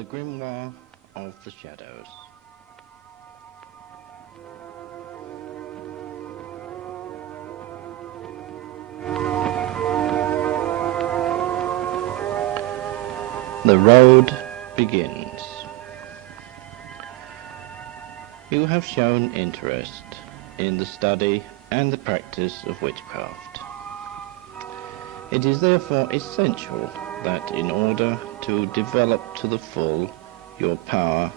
The Grimoire of the Shadows. The road begins. You have shown interest in the study and the practice of witchcraft. It is therefore essential that in order to develop to the full your power,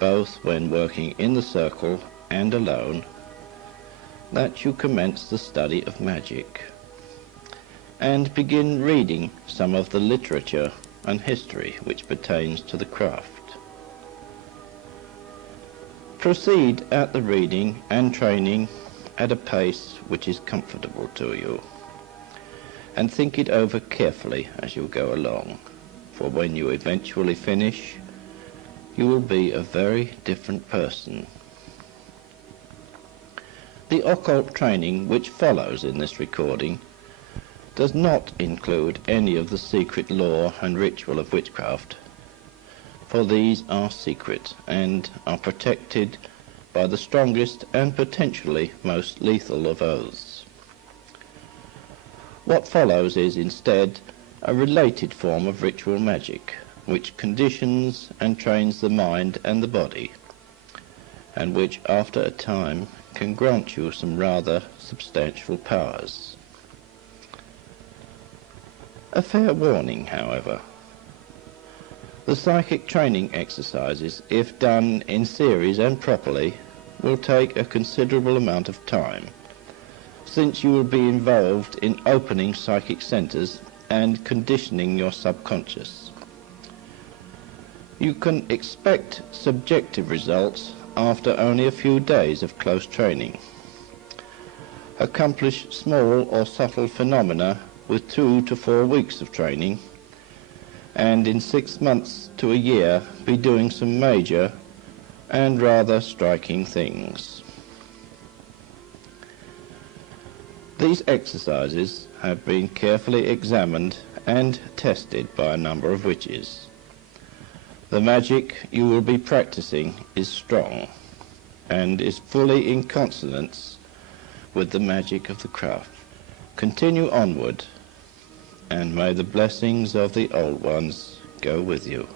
both when working in the circle and alone, that you commence the study of magic and begin reading some of the literature and history which pertains to the craft. Proceed at the reading and training at a pace which is comfortable to you, and think it over carefully as you go along, for when you eventually finish, you will be a very different person. The occult training which follows in this recording does not include any of the secret lore and ritual of witchcraft, for these are secret and are protected by the strongest and potentially most lethal of oaths. What follows is instead a related form of ritual magic, which conditions and trains the mind and the body, and which after a time can grant you some rather substantial powers. A fair warning, however. The psychic training exercises, if done in series and properly, will take a considerable amount of time, since you will be involved in opening psychic centers and conditioning your subconscious. You can expect subjective results after only a few days of close training. Accomplish small or subtle phenomena with 2 to 4 weeks of training, and in 6 months to a year be doing some major and rather striking things. These exercises have been carefully examined and tested by a number of witches. The magic you will be practicing is strong and is fully in consonance with the magic of the craft. Continue onward, and may the blessings of the old ones go with you.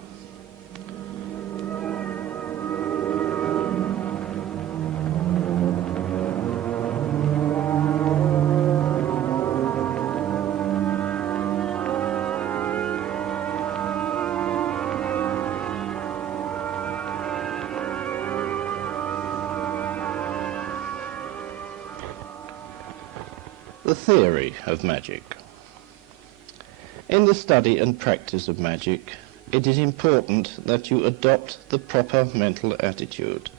The theory of magic. In the study and practice of magic, it is important that you adopt the proper mental attitude.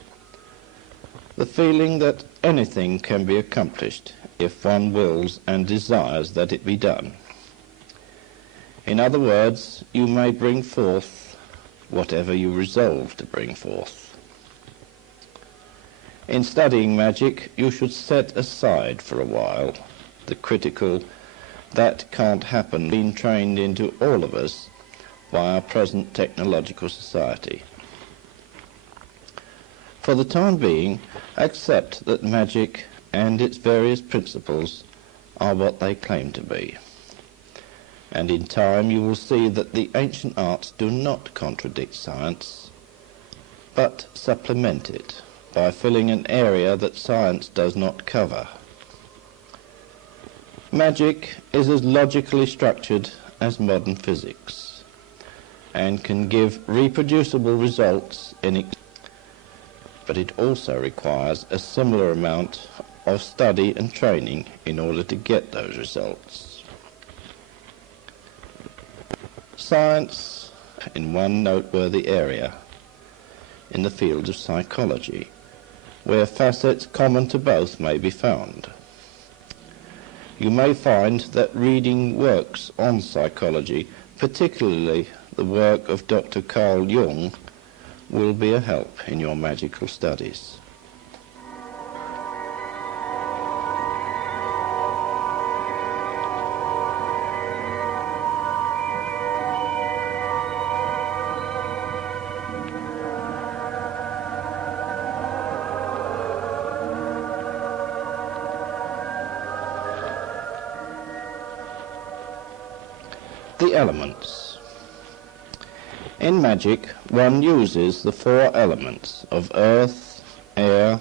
The feeling that anything can be accomplished if one wills and desires that it be done. In other words, you may bring forth whatever you resolve to bring forth. In studying magic, you should set aside for a while the critical "that can't happen" being trained into all of us by our present technological society. For the time being, accept that magic and its various principles are what they claim to be. And in time you will see that the ancient arts do not contradict science, but supplement it by filling an area that science does not cover. Magic is as logically structured as modern physics, and can give reproducible results but it also requires a similar amount of study and training in order to get those results. Science in one noteworthy area, in the field of psychology, where facets common to both may be found. You may find that reading works on psychology, particularly the work of Dr. Carl Jung, will be a help in your magical studies. The elements. In magic, one uses the four elements of earth, air,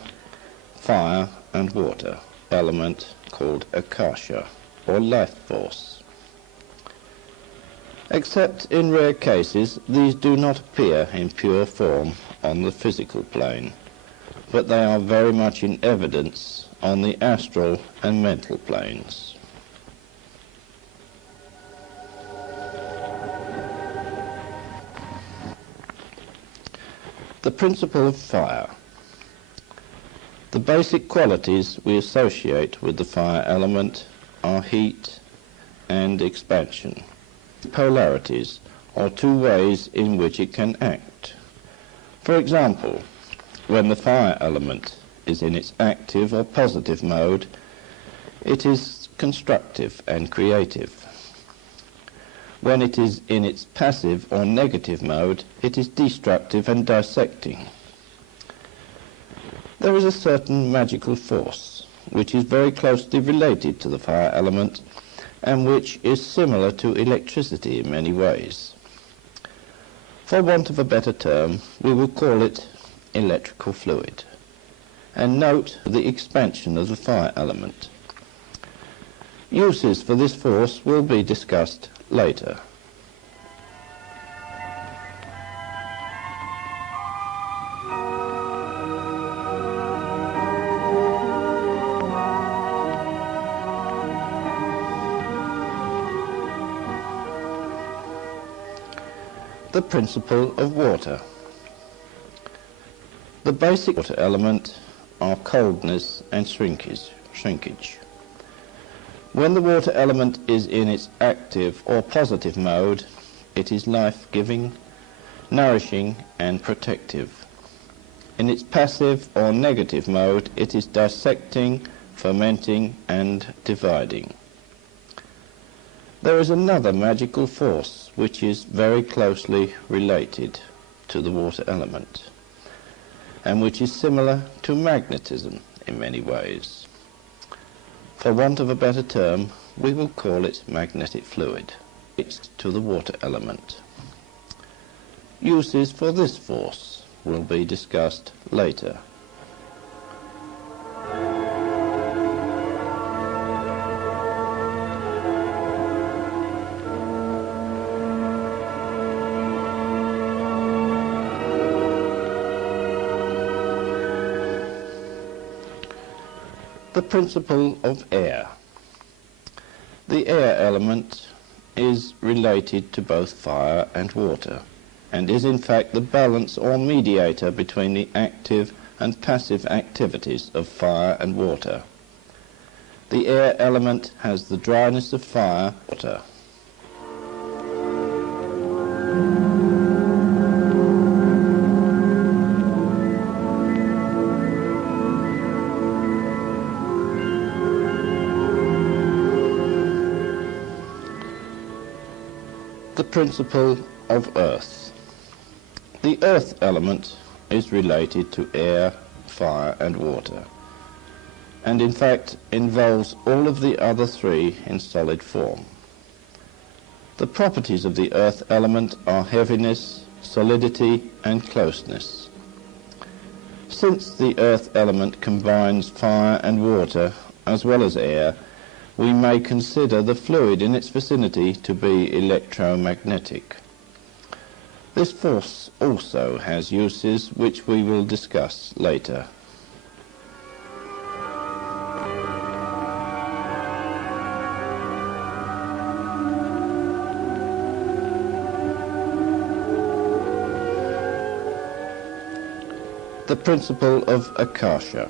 fire and water, element called Akasha, or life force. Except in rare cases, these do not appear in pure form on the physical plane, but they are very much in evidence on the astral and mental planes. The principle of fire. The basic qualities we associate with the fire element are heat and expansion. Polarities, or two ways in which it can act. For example, when the fire element is in its active or positive mode, it is constructive and creative. When it is in its passive or negative mode, it is destructive and dissecting. There is a certain magical force which is very closely related to the fire element and which is similar to electricity in many ways. For want of a better term, we will call it electrical fluid, and note the expansion of the fire element. Uses for this force will be discussed later. The principle of water. The basic water element are coldness and shrinkage. When the water element is in its active or positive mode, it is life-giving, nourishing and protective. In its passive or negative mode, it is dissecting, fermenting and dividing. There is another magical force which is very closely related to the water element, and which is similar to magnetism in many ways. For want of a better term, we will call it magnetic fluid. It's to the water element. Uses for this force will be discussed later. The principle of air. The air element is related to both fire and water, and is in fact the balance or mediator between the active and passive activities of fire and water. The air element has the dryness of fire, water. The principle of earth. The earth element is related to air, fire and water, and in fact involves all of the other three in solid form. The properties of the earth element are heaviness, solidity and closeness. Since the earth element combines fire and water as well as air, we may consider the fluid in its vicinity to be electromagnetic. This force also has uses which we will discuss later. The principle of Akasha.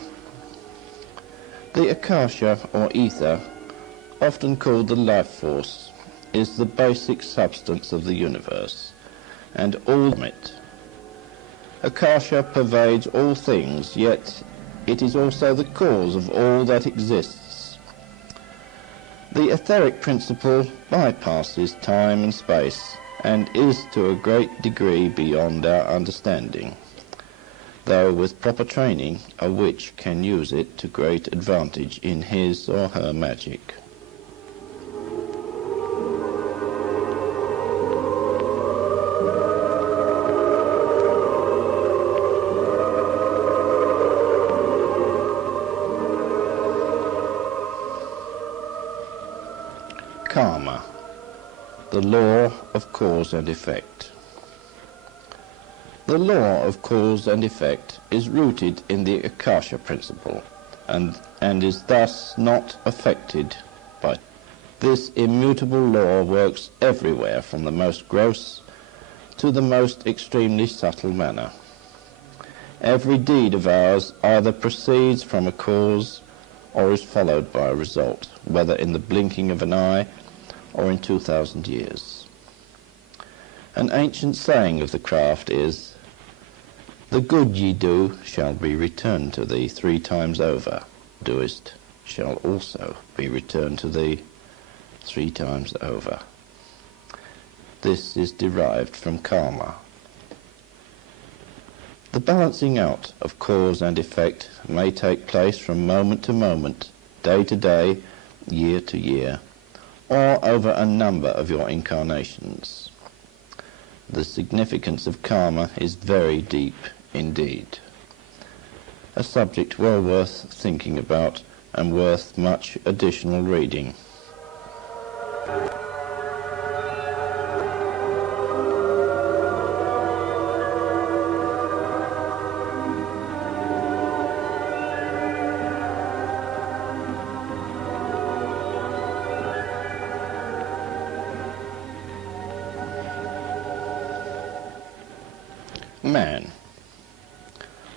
The Akasha, or ether, often called the life force, is the basic substance of the universe, and all of it. Akasha pervades all things, yet it is also the cause of all that exists. The etheric principle bypasses time and space, and is to a great degree beyond our understanding, though with proper training a witch can use it to great advantage in his or her magic. karma, the law of cause and effect. The law of cause and effect is rooted in the Akasha principle and is thus not affected by. This immutable law works everywhere from the most gross to the most extremely subtle manner. Every deed of ours either proceeds from a cause or is followed by a result, whether in the blinking of an eye or in 2,000 years. An ancient saying of the craft is, "The good ye do shall be returned to thee 3 times over. Doest shall also be returned to thee 3 times over." This is derived from karma. The balancing out of cause and effect may take place from moment to moment, day to day, year to year, or over a number of your incarnations. The significance of karma is very deep indeed, a subject well worth thinking about and worth much additional reading. Man.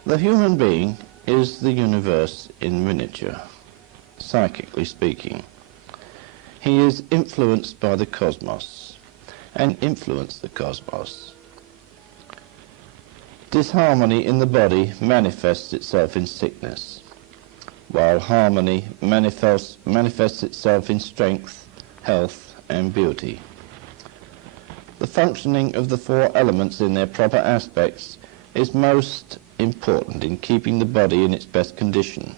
The human being is the universe in miniature, psychically speaking. He is influenced by the cosmos and influences the cosmos. Disharmony in the body manifests itself in sickness, while harmony manifests itself in strength, health, and beauty. The functioning of the 4 elements in their proper aspects is most important in keeping the body in its best condition.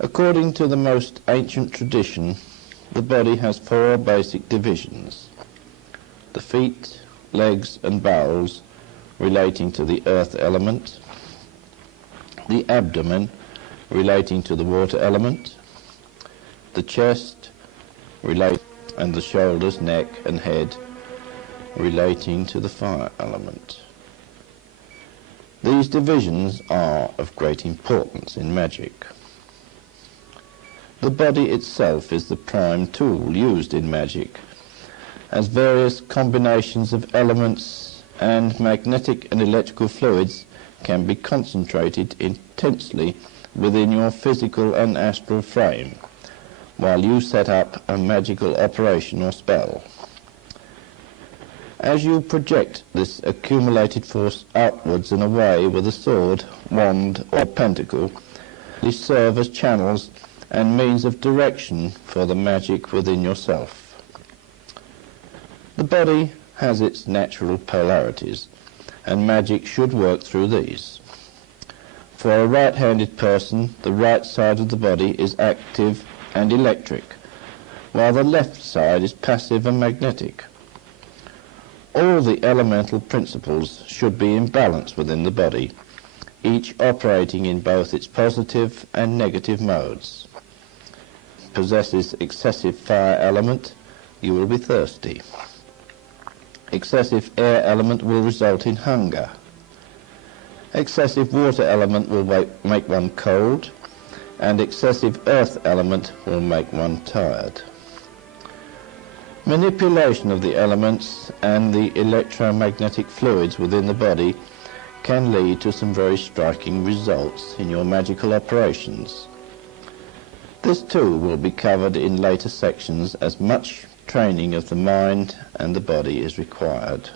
According to the most ancient tradition, the body has 4 basic divisions: the feet, legs, and bowels relating to the earth element, the abdomen relating to the water element, the chest and the shoulders, neck, and head relating to the fire element. These divisions are of great importance in magic. The body itself is the prime tool used in magic, as various combinations of elements and magnetic and electrical fluids can be concentrated intensely within your physical and astral frame, while you set up a magical operation or spell. As you project this accumulated force outwards and away with a sword, wand, or pentacle, these serve as channels and means of direction for the magic within yourself. The body has its natural polarities, and magic should work through these. For a right-handed person, the right side of the body is active and electric, while the left side is passive and magnetic. All the elemental principles should be in balance within the body, each operating in both its positive and negative modes. Possesses excessive fire element, you will be thirsty. Excessive air element will result in hunger. Excessive water element will make one cold, and excessive earth element will make one tired. Manipulation of the elements and the electromagnetic fluids within the body can lead to some very striking results in your magical operations. This too will be covered in later sections, as much training of the mind and the body is required.